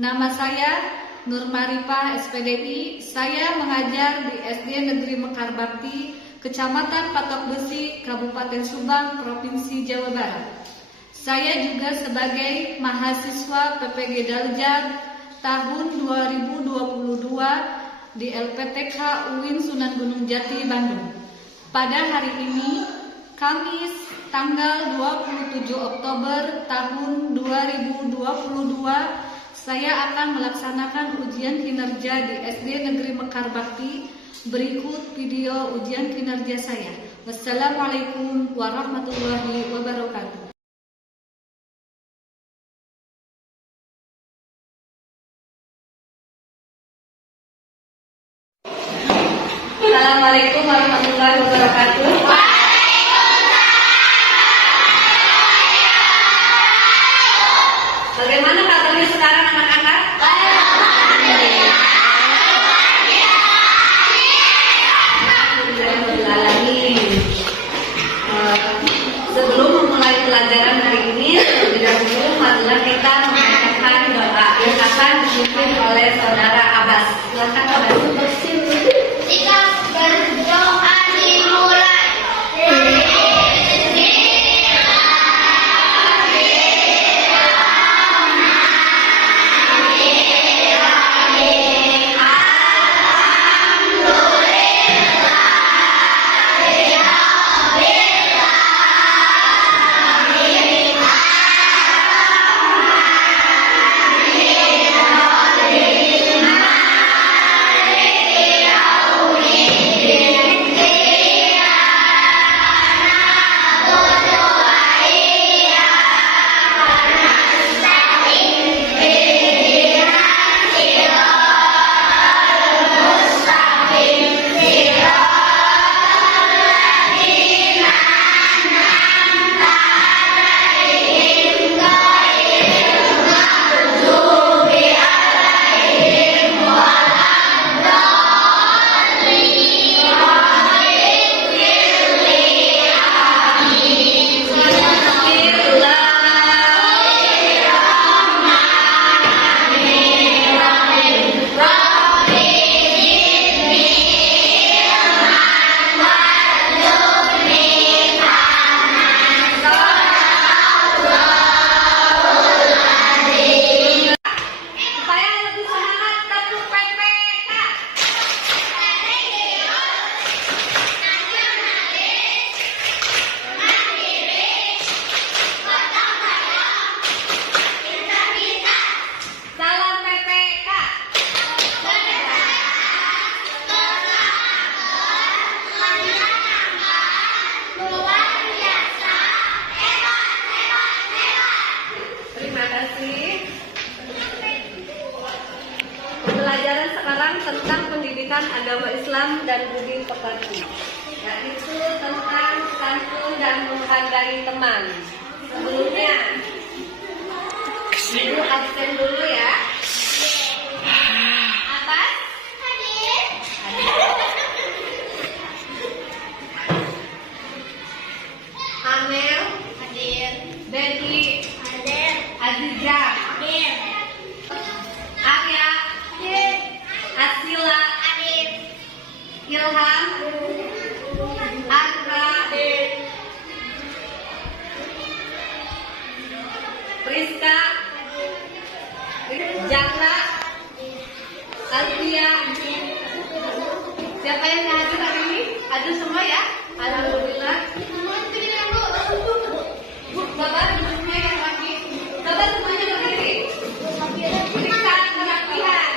Nama saya Nur Marifah SPDI. Saya mengajar di SD Negeri Mekar Bakti, Kecamatan Patok Besi, Kabupaten Subang, Provinsi Jawa Barat. Saya juga sebagai mahasiswa PPG Daljab tahun 2022 di LPTK UIN Sunan Gunung Jati, Bandung. Pada hari ini, Kamis tanggal 27 Oktober tahun 2022, saya akan melaksanakan ujian kinerja di SD Negeri Mekar Bakti. Berikut video ujian kinerja saya. Wassalamualaikum warahmatullahi wabarakatuh. Assalamualaikum warahmatullahi wabarakatuh. Bagaimana kabarnya sekarang anak-anak? Sebelum memulai pelajaran hari ini, terlebih dahulu marilah kita membacakan doa yang akan dipimpin oleh Saudara Abbas. Silakan Abbas. Kita berdoa dimulai. Pembelajaran sekarang tentang pendidikan agama Islam dan budi pekerti, yaitu tentang santun dan menghargai teman. Sebelumnya, Ibu absen dulu ya. Abbas? Hadir. Amel? Hadir. Betty? Hadir. Azizah? Hadir. Arya? Hadir. Asila? Hadir. Ilham? Andra? Hadir. Priska? Jaka? Alfia? Siapa yang hadir hari ini? Hadir semua ya? Alhamdulillah. Bu, Bapak, semuanya yang laki. Bapak semuanya berdiri. Periksa kerapihan.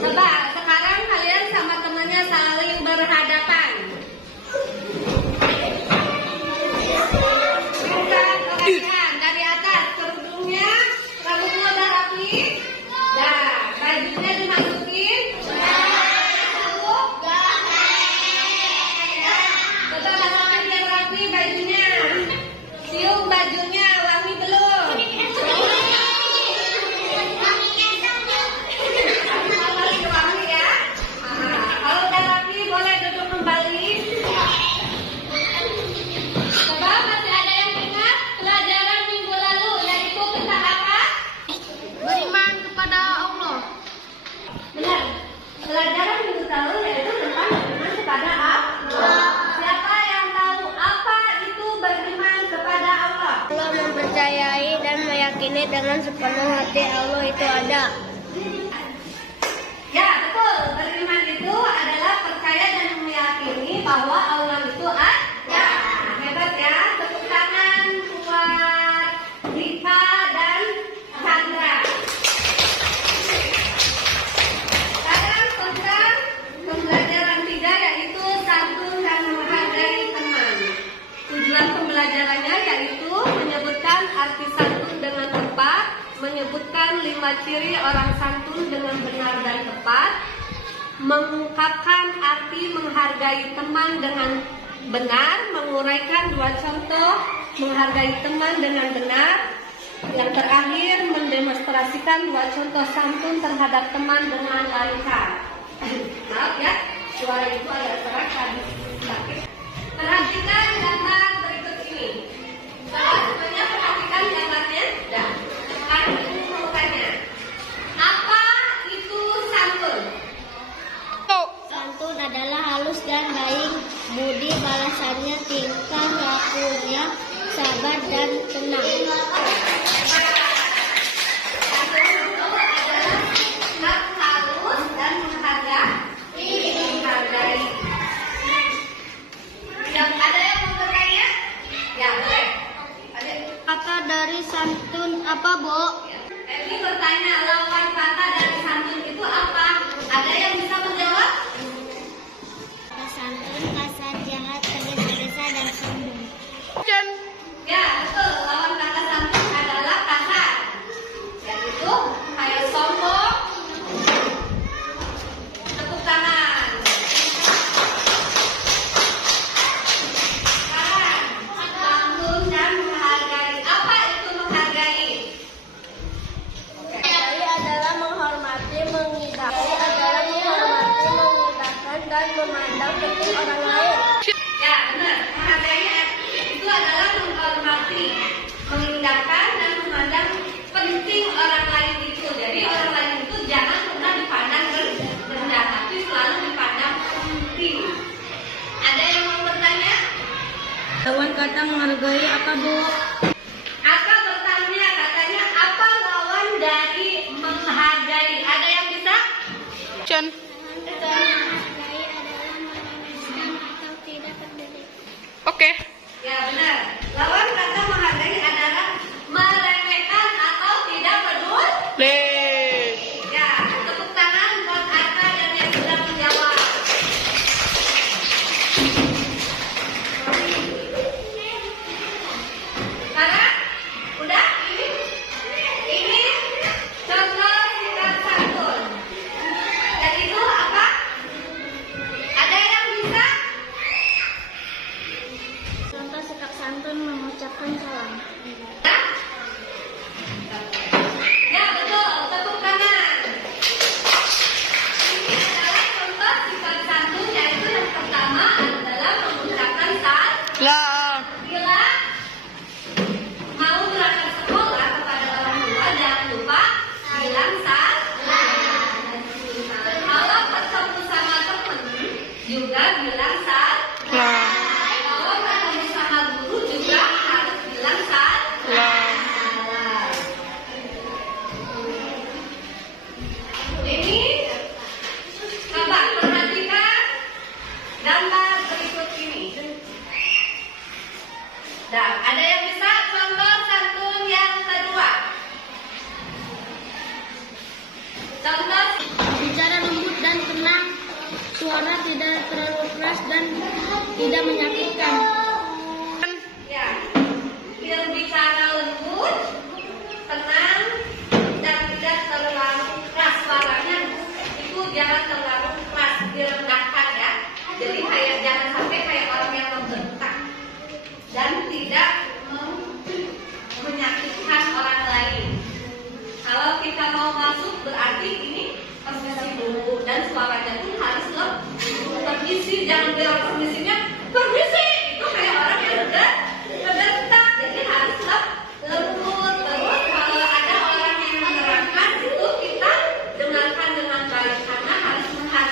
Coba, sekarang kalian sama temannya saling berhadapan. Periksa kerapihan. Dari atas, kerudungnya, rambutnya udah rapi. Nah, bajunya dimasukin. Coba masukin biar rapi bajunya. Cium bajunya, wangi belum? Wangi ya. Kalau udah rapi boleh duduk kembali. Coba masih ada yang ingat pelajaran minggu lalu, yaitu tentang apa? Beriman kepada Pelajaran minggu lalu yaitu tentang beriman kepada Allah. Siapa yang tahu apa itu beriman kepada Allah? Allah mempercayai dan meyakini dengan sepenuh hati Allah itu ada. Ya, betul. Beriman itu adalah percaya dan meyakini bahwa Allah itu ada. Hebat ya. Tepuk tangan buat Rika dan Chandra. Sekarang tentang pembelajaran 3 yaitu santun dan menghargai teman. Tujuan pembelajarannya yaitu menyebutkan arti santun dengan tepat, menyebutkan 5 ciri orang santun dengan benar dan tepat, mengungkapkan arti menghargai teman dengan benar, menguraikan 2 contoh menghargai teman dengan benar, yang terakhir mendemonstrasikan 2 contoh santun terhadap teman dengan lancar. Maaf ya, suara itu agak keras tadi. Perhatikan gambar berikut ini. Semuanya perhatikan gambarnya. Dah. Sekarang ibu mau tanya, apa itu santun? Santun adalah halus dan baik budi balasannya, tingkah lakunya sabar dan tenang. Santun itu adalah sikap halus dan menghargai. Ada yang mau bertanya? Ya, boleh. Ada. Kata dari santun apa, Bo? Evi bertanya, lawan kata dari santun itu apa? Ada yang bisa menjawab? Santun, kasar, jahat, tergesa-gesa, dan sombong. Ya, betul. Lawan kata santun adalah kasar. Yaitu kayak sombong. Tepuk tangan. Sekarang, santun dan menghargai. Apa itu menghargai? Menghargai adalah menghormati, mengidahkan, dan memandang penting orang lain. Ya, benar. Menghargai itu adalah menghormati, mengindahkan, dan memandang penting orang lain itu. Jadi orang lain itu jangan pernah dipandang rendah, tapi selalu dipandang penting. Ada yang mau bertanya? Lawan kata menghargai apa, Bu? Aka bertanya, katanya apa lawan dari menghargai? Ada yang bisa? Menghargai adalah meremehkan atau tidak peduli. Ya, benar. Lawan kata menghargai adalah meremehkan atau tidak peduli. Ya, tepuk tangan buat Aka dan yang sudah menjawab. Sekarang, udah? Ini contoh sikap santun. Dan itu apa? Ada yang bisa? Contoh sikap santun mengucapkan salam. Ya, betul. Tepuk tangan. Ini adalah contoh sikap santun, yaitu yang pertama adalah mengucapkan salam. Bila mau berangkat sekolah kepada orang tua, jangan lupa bilang salam. Kalau ketemu sama teman, juga bilang salam. Kalau ketemu sama guru, juga harus bilang salam. Ini coba perhatikan gambar berikut ini. Nah, ada yang bisa contoh santun yang kedua? Contoh, Bicara lembut dan tenang, suara tidak terlalu keras dan tidak menyakitkan. ya, berbicara lembut, tenang, dan tidak terlalu keras suaranya. Itu jangan terlalu keras, direndahkan ya. Jadi kayak jangan sampai kayak orang yang membentak dan tidak menyakitkan orang lain. Kalau kita mau masuk berarti ini permisi dulu dan suaranya pun harus permisi, jangan bilang permisinya permisi itu kayak orang yang udah bentak. Jadi harus lembut. Terus kalau ada orang yang menerangkan itu kita dengarkan dengan baik karena harus menghargai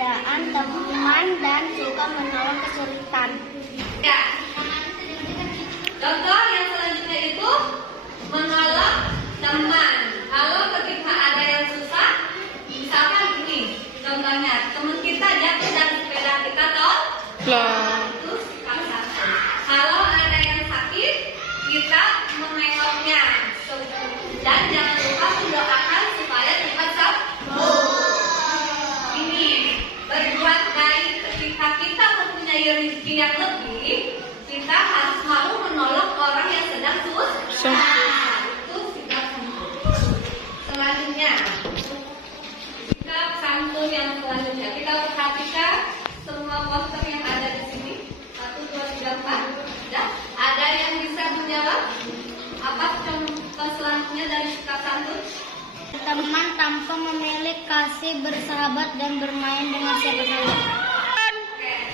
keadaan teman dan suka menolong kesulitan. Ya. Contoh yang selanjutnya itu menolong teman. Kalau ketika ada yang susah, misalkan ini contohnya teman kita jatuh dari sepeda kita itu sikap satu. Kalau ada yang sakit, kita menengoknya dan jangan lupa mendoakan supaya cepat sembuh. Ini berbuat baik ketika kita mempunyai rezeki yang lebih, kita harus mau menolong orang yang sedang susah. Itu sikap santun. Selanjutnya, sikap santun yang selanjutnya kita perhatikan semua poster yang ada di sini. 1, 2, 3, 4. Ya, ada yang bisa menjawab? Apa contoh selanjutnya dari sikap santun? Teman tanpa memilih, kasih, bersahabat dan bermain dengan siapa saja.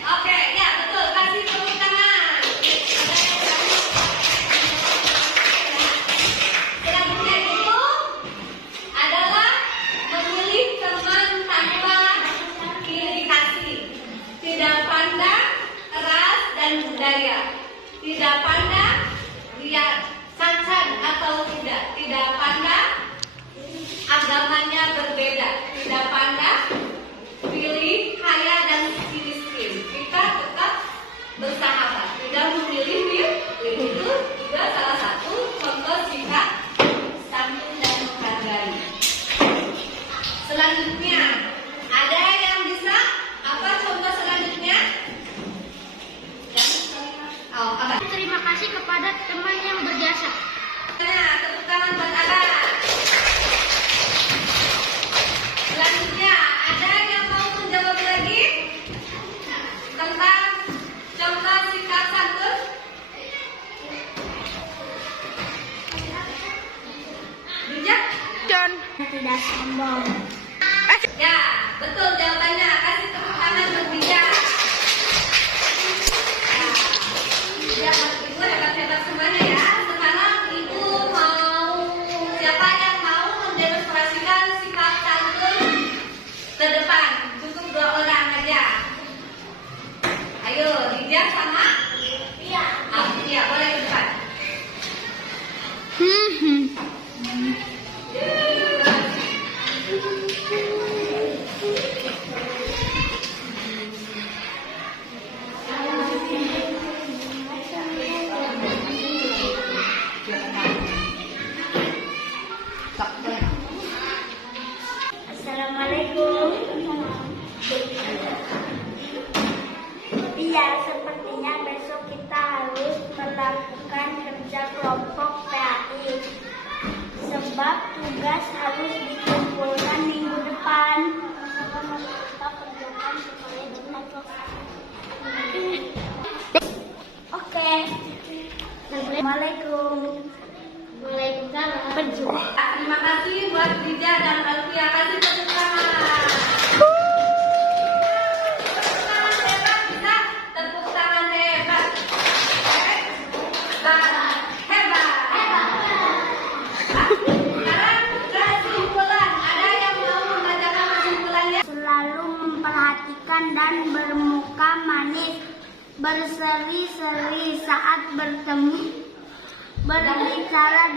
Oke, ya betul. Kasih tepuk tangan. Selanjutnya itu adalah memilih teman tanpa indikasi. Tidak pandang ras dan budaya. Tidak pandang dia cacat atau tidak. Tidak pandang agamanya berbeda. Tidak pandang pilih kaya dan miskin. Kita tetap bersahabat. Tidak memilih. Itu juga salah satu contoh sikap santun dan menghargai. Selanjutnya, ada yang bisa apa contoh selanjutnya? Apa? Terima kasih kepada teman yang berjasa. Nah, tepuk tangan buat Ada. Selanjutnya, ada yang mau menjawab lagi tentang contoh sikap santun? Bijak? Tidak sombong. Ya, betul jawabannya. Kasih tepuk tangan buat bijak. Ya, Ibu hebat-hebat semuanya ya. Sekarang Ibu mau, siapa yang mau mendemonstrasikan sikap santun ke depan? Cukup 2 orang aja. Ayo, Dija sama? Iya. Iya, boleh ke depan. Assalamualaikum. Iya, sepertinya besok kita harus melakukan kerja kelompok PAI. Sebab tugas harus dikumpulkan minggu depan. Kita kerjakan supaya cepat selesai. Oke. Assalamualaikum. Waalaikumsalam. Terima kasih buat Dija dan Alfia. Kasih tepuk tangan. Tepuk tangan hebat, bisa? Tepuk tangan hebat. Hebat. Sekarang kesimpulan. Ada yang mau membacakan kesimpulannya? Selalu memperhatikan dan bermuka manis, berseri-seri saat bertemu, berbicara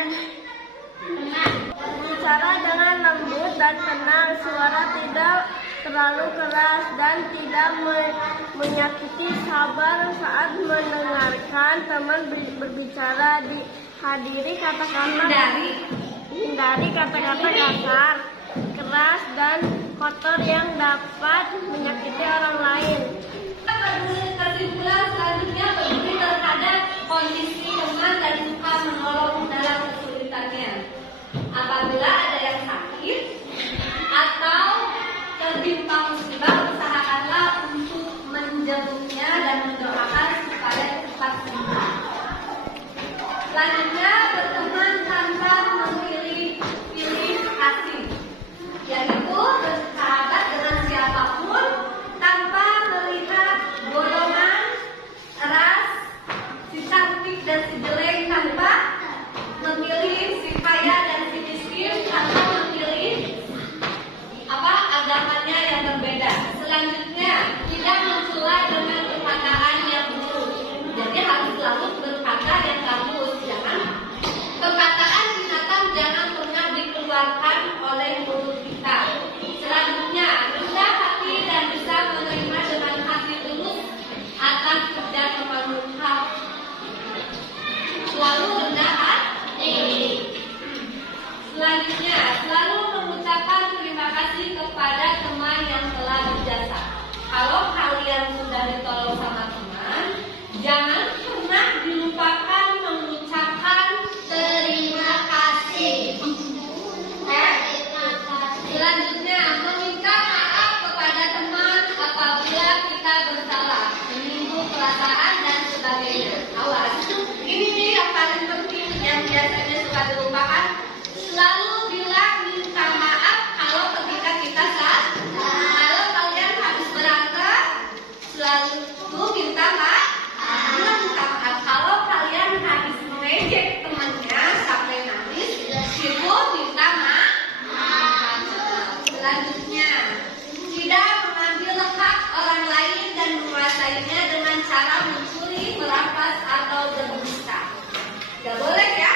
dengan lembut dan tenang, suara tidak terlalu keras dan tidak menyakiti, sabar saat mendengarkan teman berbicara, dihadiri hindari kata-kata kasar, keras dan kotor yang dapat menyakiti orang lain. Kesimpulan selanjutnya peduli terhadap kondisi teman dan suka menolong dalam kesulitannya. Apabila ada yang sakit atau tertimpa musibah, usahakanlah untuk menjemputnya dan mendoakan supaya cepat sembuh. Selanjutnya, berteman tanpa memilih kasih, yaitu bersahabat dengan siapapun tanpa melihat golongan, ras, si cantik dan si jelek, tanpa memilih si kaya dan si miskin, tanpa memilih agamanya yang berbeda. Selanjutnya, tidak mencela dengan perkataan yang buruk. Jadi harus selalu berkata yang bagus. Jangan perkataan binatang jangan pernah dikeluarkan oleh mulut kita. Selanjutnya, rendah hati dan bisa menerima dengan hati tulus atas kerja kemanusiaan. Selalu rendah hati. Selanjutnya, selalu mengucapkan terima kasih kepada teman yang telah berjasa. Kalau kalian sudah ditolong sama teman, jangan pernah dilupakan mengucapkan terima kasih. Selanjutnya, meminta maaf kepada teman apabila kita bersalah, menyinggung perasaan dan sebagainya. Awas, ini nih yang paling penting yang biasanya suka dilupakan. Selalu bilang minta maaf kalau ketika kita salah. Kalau kalian habis berantem, selalu minta maaf. Bilang minta maaf. Kalau kalian habis mengejek temannya sampai nangis, itu minta maaf. Selanjutnya, tidak mengambil hak orang lain dan menguasainya dengan cara mencuri, merampas atau berdusta. Gak boleh ya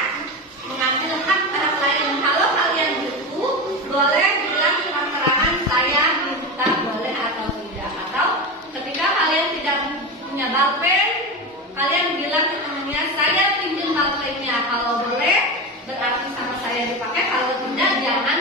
mengambil hak orang lain. Kalau kalian butuh, boleh bilang terang-terangan saya minta boleh atau tidak. Atau ketika kalian tidak punya balpen, kalian bilang ke temannya saya pinjam balpennya. Kalau boleh berarti sama saya dipakai. Kalau tidak jangan